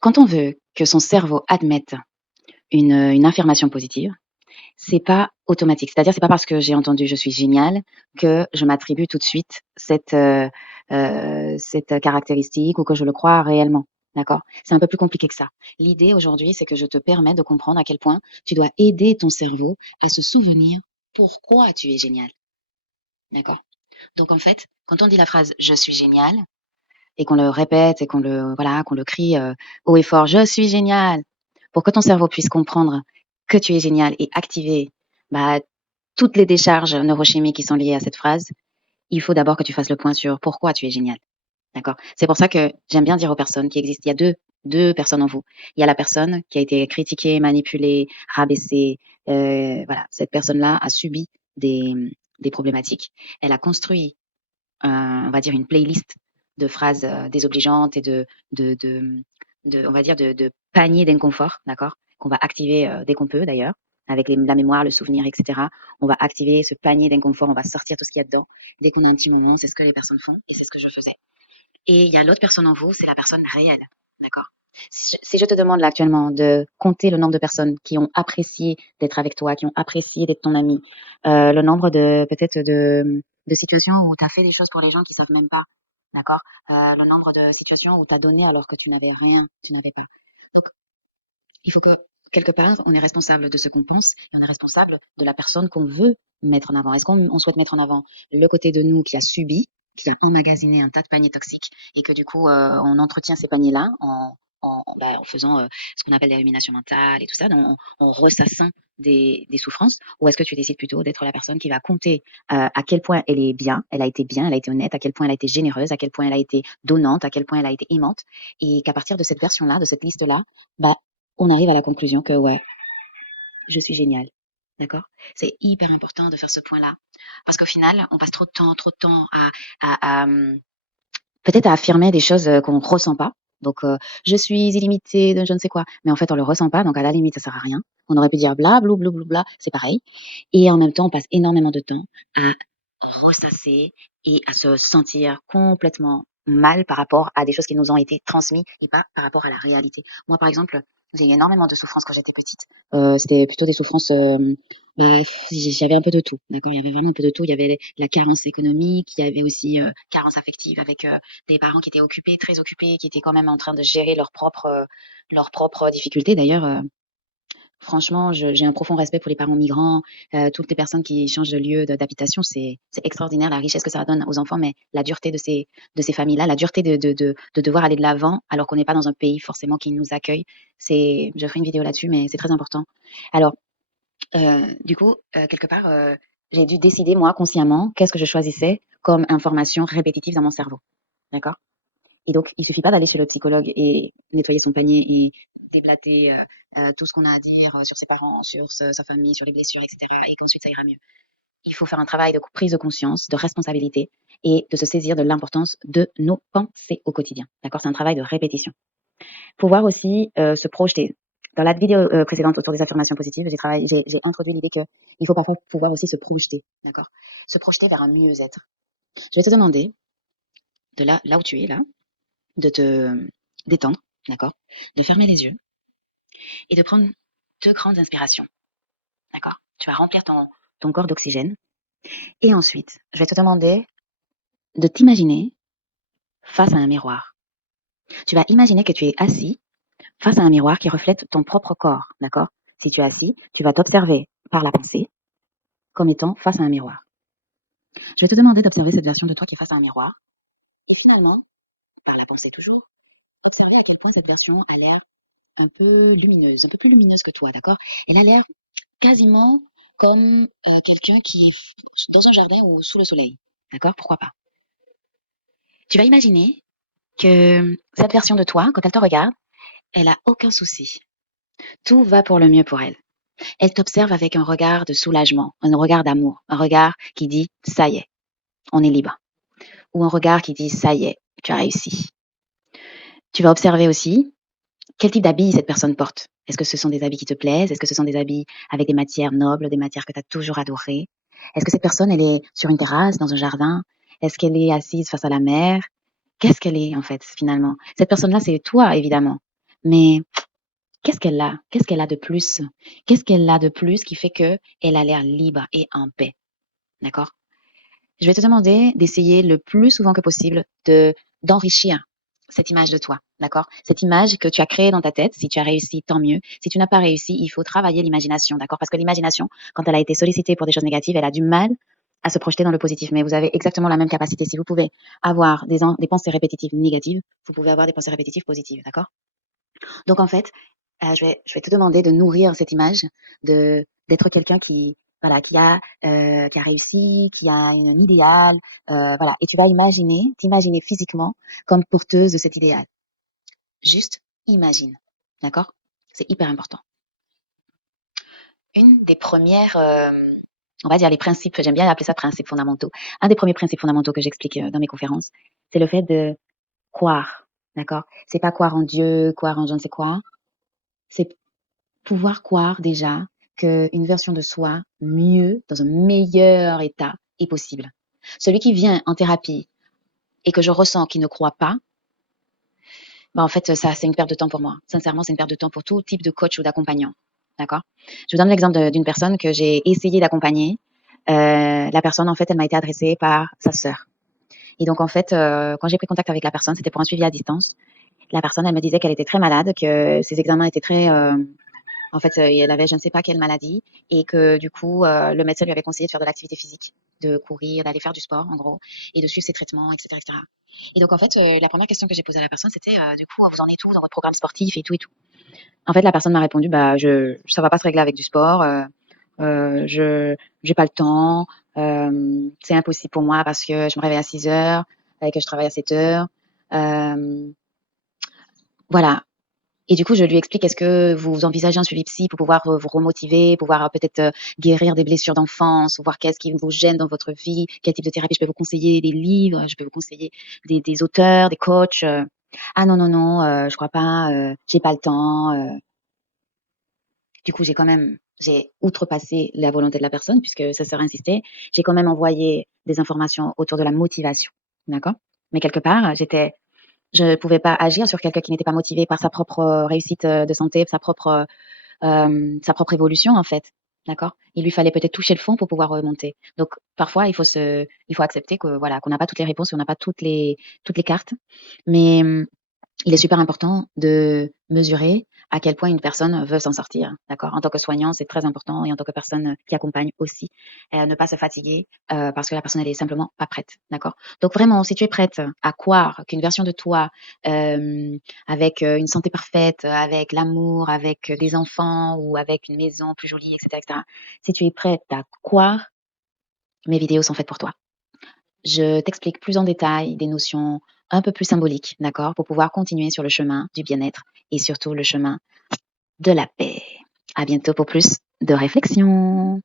Quand on veut que son cerveau admette une affirmation positive, c'est pas automatique. C'est-à-dire, c'est pas parce que j'ai entendu «je suis génial» que je m'attribue tout de suite cette caractéristique ou que je le crois réellement, d'accord? C'est un peu plus compliqué que ça. L'idée aujourd'hui, c'est que je te permets de comprendre à quel point tu dois aider ton cerveau à se souvenir pourquoi tu es génial, d'accord? Donc en fait, quand on dit la phrase «je suis génial» et qu'on le répète et qu'on le crie, haut et fort: «Je suis génial!» pour que ton cerveau puisse comprendre que tu es génial et activer, bah, toutes les décharges neurochimiques qui sont liées à cette phrase, il faut d'abord que tu fasses le point sur pourquoi tu es génial, d'accord? C'est pour ça que j'aime bien dire aux personnes qu'il existe il y a deux personnes en vous. Il y a la personne qui a été critiquée, manipulée, rabaissée, voilà, cette personne-là a subi des, des problématiques. Elle a construit on va dire une playlist de phrases désobligeantes et on va dire de paniers d'inconfort, d'accord? Qu'on va activer dès qu'on peut d'ailleurs, avec la mémoire, le souvenir, etc. On va activer ce panier d'inconfort, on va sortir tout ce qu'il y a dedans. Dès qu'on a un petit moment, c'est ce que les personnes font et c'est ce que je faisais. Et il y a l'autre personne en vous, c'est la personne réelle, d'accord? Si je te demande là actuellement de compter le nombre de personnes qui ont apprécié d'être avec toi, qui ont apprécié d'être ton ami, le nombre de peut-être de situations où tu as fait des choses pour les gens qui savent même pas, d'accord? Le nombre de situations où tu as donné alors que tu n'avais rien, tu n'avais pas. Donc, il faut que quelque part, on est responsable de ce qu'on pense et on est responsable de la personne qu'on veut mettre en avant. Est-ce qu'on souhaite mettre en avant le côté de nous qui a subi, qui a emmagasiné un tas de paniers toxiques et que du coup, on entretient ces paniers-là en faisant ce qu'on appelle des ruminations mentales et tout ça, en ressassant des souffrances, ou est-ce que tu décides plutôt d'être la personne qui va compter à quel point elle est bien, elle a été honnête, à quel point elle a été généreuse, à quel point elle a été donnante, à quel point elle a été aimante, et qu'à partir de cette version-là, de cette liste-là, bah, on arrive à la conclusion que ouais, je suis géniale. D'accord? C'est hyper important de faire ce point-là. Parce qu'au final, on passe trop de temps peut-être à affirmer des choses qu'on ne ressent pas. Donc, je suis illimitée de je ne sais quoi. Mais en fait, on le ressent pas. Donc, à la limite, ça sert à rien. On aurait pu dire bla, blou, blou, blou, bla. C'est pareil. Et en même temps, on passe énormément de temps à ressasser et à se sentir complètement mal par rapport à des choses qui nous ont été transmises et pas par rapport à la réalité. Moi, par exemple, j'ai eu énormément de souffrances quand j'étais petite. C'était plutôt des souffrances, bah, j'avais un peu de tout, d'accord? Il y avait vraiment un peu de tout. Il y avait la carence économique, il y avait aussi carence affective avec des parents qui étaient occupés, très occupés, qui étaient quand même en train de gérer leurs propres difficultés. D'ailleurs, franchement, j'ai un profond respect pour les parents migrants, toutes les personnes qui changent de lieu d'habitation. C'est extraordinaire la richesse que ça donne aux enfants, mais la dureté de ces familles-là, la dureté de devoir aller de l'avant alors qu'on n'est pas dans un pays forcément qui nous accueille. Je ferai une vidéo là-dessus, mais c'est très important. Alors, du coup, quelque part, j'ai dû décider, moi, consciemment, qu'est-ce que je choisissais comme information répétitive dans mon cerveau. D'accord? Et donc, il suffit pas d'aller chez le psychologue et nettoyer son panier et déblater tout ce qu'on a à dire sur ses parents, sur sa famille, sur les blessures, etc. Et qu'ensuite, ça ira mieux. Il faut faire un travail de prise de conscience, de responsabilité et de se saisir de l'importance de nos pensées au quotidien. D'accord? C'est un travail de répétition. Pouvoir aussi se projeter. Dans la vidéo précédente autour des affirmations positives, j'ai introduit l'idée que il faut parfois pouvoir aussi se projeter, d'accord? Se projeter vers un mieux-être. Je vais te demander de là où tu es là, de te détendre, d'accord? De fermer les yeux et de prendre 2 grandes inspirations, d'accord? Tu vas remplir ton corps d'oxygène et ensuite, je vais te demander de t'imaginer face à un miroir. Tu vas imaginer que tu es assis face à un miroir qui reflète ton propre corps, d'accord? Si tu es assis, tu vas t'observer par la pensée comme étant face à un miroir. Je vais te demander d'observer cette version de toi qui est face à un miroir et finalement, par la pensée toujours, observer à quel point cette version a l'air un peu lumineuse, un peu plus lumineuse que toi, d'accord? Elle a l'air quasiment comme quelqu'un qui est dans un jardin ou sous le soleil, d'accord? Pourquoi pas? Tu vas imaginer que cette version de toi, quand elle te regarde, elle a aucun souci. Tout va pour le mieux pour elle. Elle t'observe avec un regard de soulagement, un regard d'amour, un regard qui dit ça y est, on est libre. Ou un regard qui dit ça y est, tu as réussi. Tu vas observer aussi quel type d'habits cette personne porte. Est-ce que ce sont des habits qui te plaisent? Est-ce que ce sont des habits avec des matières nobles, des matières que tu as toujours adorées? Est-ce que cette personne, elle est sur une terrasse, dans un jardin? Est-ce qu'elle est assise face à la mer? Qu'est-ce qu'elle est, en fait, finalement? Cette personne-là, c'est toi, évidemment. mais qu'est-ce qu'elle a? Qu'est-ce qu'elle a de plus? Qu'est-ce qu'elle a de plus qui fait qu'elle a l'air libre et en paix? D'accord? Je vais te demander d'essayer le plus souvent que possible d'enrichir cette image de toi, d'accord? Cette image que tu as créée dans ta tête, si tu as réussi, tant mieux. Si tu n'as pas réussi, il faut travailler l'imagination, d'accord? Parce que l'imagination, quand elle a été sollicitée pour des choses négatives, elle a du mal à se projeter dans le positif. Mais vous avez exactement la même capacité. Si vous pouvez avoir des pensées répétitives négatives, vous pouvez avoir des pensées répétitives positives, d'accord? Donc en fait, je vais te demander de nourrir cette image d'être quelqu'un qui voilà qui a réussi, qui a un idéal, voilà. Et tu vas t'imaginer physiquement comme porteuse de cet idéal. Juste imagine, d'accord? C'est hyper important. Une des premières, on va dire les principes, j'aime bien appeler ça principes fondamentaux. Un des premiers principes fondamentaux que j'explique dans mes conférences, c'est le fait de croire, d'accord? C'est pas croire en Dieu, croire en je ne sais quoi. C'est pouvoir croire déjà qu'une version de soi mieux, dans un meilleur état est possible. Celui qui vient en thérapie et que je ressens qu'il ne croit pas, bah en fait, ça, c'est une perte de temps pour moi. Sincèrement, c'est une perte de temps pour tout type de coach ou d'accompagnant. D'accord? Je vous donne l'exemple d'une personne que j'ai essayé d'accompagner. La personne, en fait, elle m'a été adressée par sa sœur. Et donc, en fait, quand j'ai pris contact avec la personne, c'était pour un suivi à distance. La personne, elle me disait qu'elle était très malade, que ses examens étaient très, en fait, elle avait je ne sais pas quelle maladie et que du coup, le médecin lui avait conseillé de faire de l'activité physique, de courir, d'aller faire du sport en gros et de suivre ses traitements, etc., etc. Et donc en fait, la première question que j'ai posée à la personne, c'était du coup, vous en êtes où dans votre programme sportif et tout et tout. En fait, la personne m'a répondu, bah, ça va pas se régler avec du sport. Je j'ai pas le temps. C'est impossible pour moi parce que je me réveille à 6 heures et que je travaille à 7 heures. Euh, voilà. Et du coup, je lui explique, est-ce que vous envisagez un suivi psy pour pouvoir vous remotiver, pouvoir peut-être guérir des blessures d'enfance, voir qu'est-ce qui vous gêne dans votre vie, quel type de thérapie je peux vous conseiller, des livres, je peux vous conseiller des auteurs, des coachs. Ah non, non, non, je crois pas, j'ai pas le temps. Du coup, j'ai outrepassé la volonté de la personne puisque sa sœur insistait. J'ai quand même envoyé des informations autour de la motivation, d'accord? Mais quelque part, je ne pouvais pas agir sur quelqu'un qui n'était pas motivé par sa propre réussite de santé, sa propre évolution en fait. D'accord? Il lui fallait peut-être toucher le fond pour pouvoir remonter. Donc parfois il faut accepter que voilà qu'on n'a pas toutes les réponses, on n'a pas toutes les cartes, mais il est super important de mesurer à quel point une personne veut s'en sortir, d'accord? En tant que soignant, c'est très important et en tant que personne qui accompagne aussi, ne pas se fatiguer parce que la personne elle est simplement pas prête, d'accord? Donc vraiment, si tu es prête à croire qu'une version de toi avec une santé parfaite, avec l'amour, avec des enfants ou avec une maison plus jolie, etc., etc., si tu es prête à croire, mes vidéos sont faites pour toi. Je t'explique plus en détail des notions un peu plus symboliques, d'accord, pour pouvoir continuer sur le chemin du bien-être et surtout le chemin de la paix. À bientôt pour plus de réflexion.